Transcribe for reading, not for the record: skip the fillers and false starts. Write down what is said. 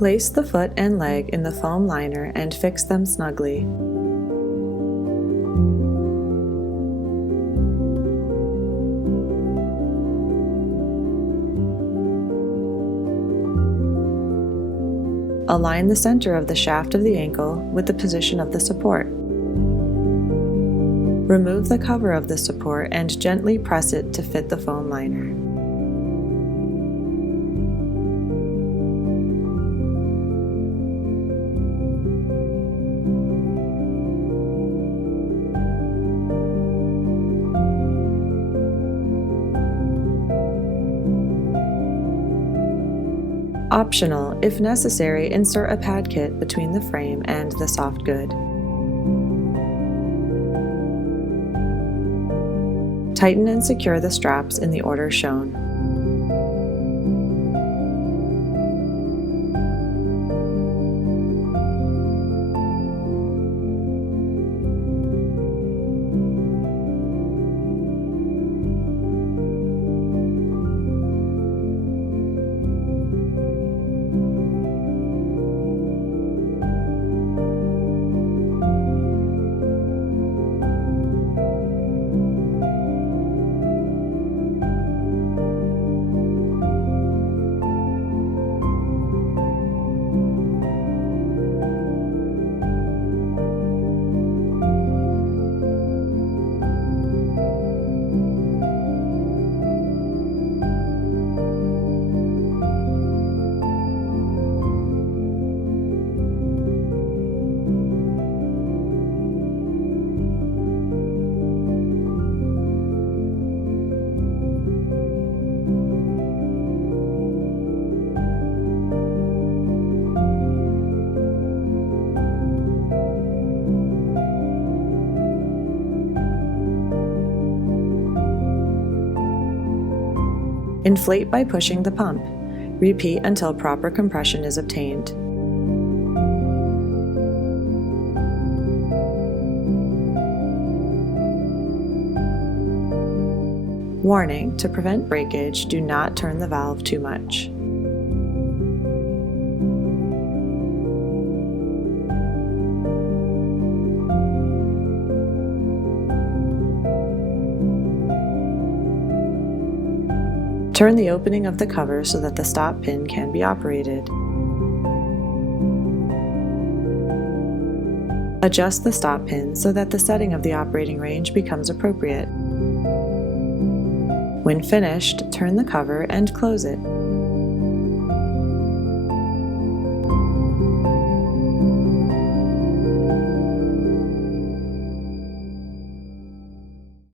Place the foot and leg in the foam liner and fix them snugly. Align the center of the shaft of the ankle with the position of the support. Remove the cover of the support and gently press it to fit the foam liner. Optional, if necessary, insert a pad kit between the frame and the soft good. Tighten and secure the straps in the order shown. Inflate by pushing the pump. Repeat until proper compression is obtained. Warning: to prevent breakage, do not turn the valve too much. Turn the opening of the cover so that the stop pin can be operated. Adjust the stop pin so that the setting of the operating range becomes appropriate. When finished, turn the cover and close it.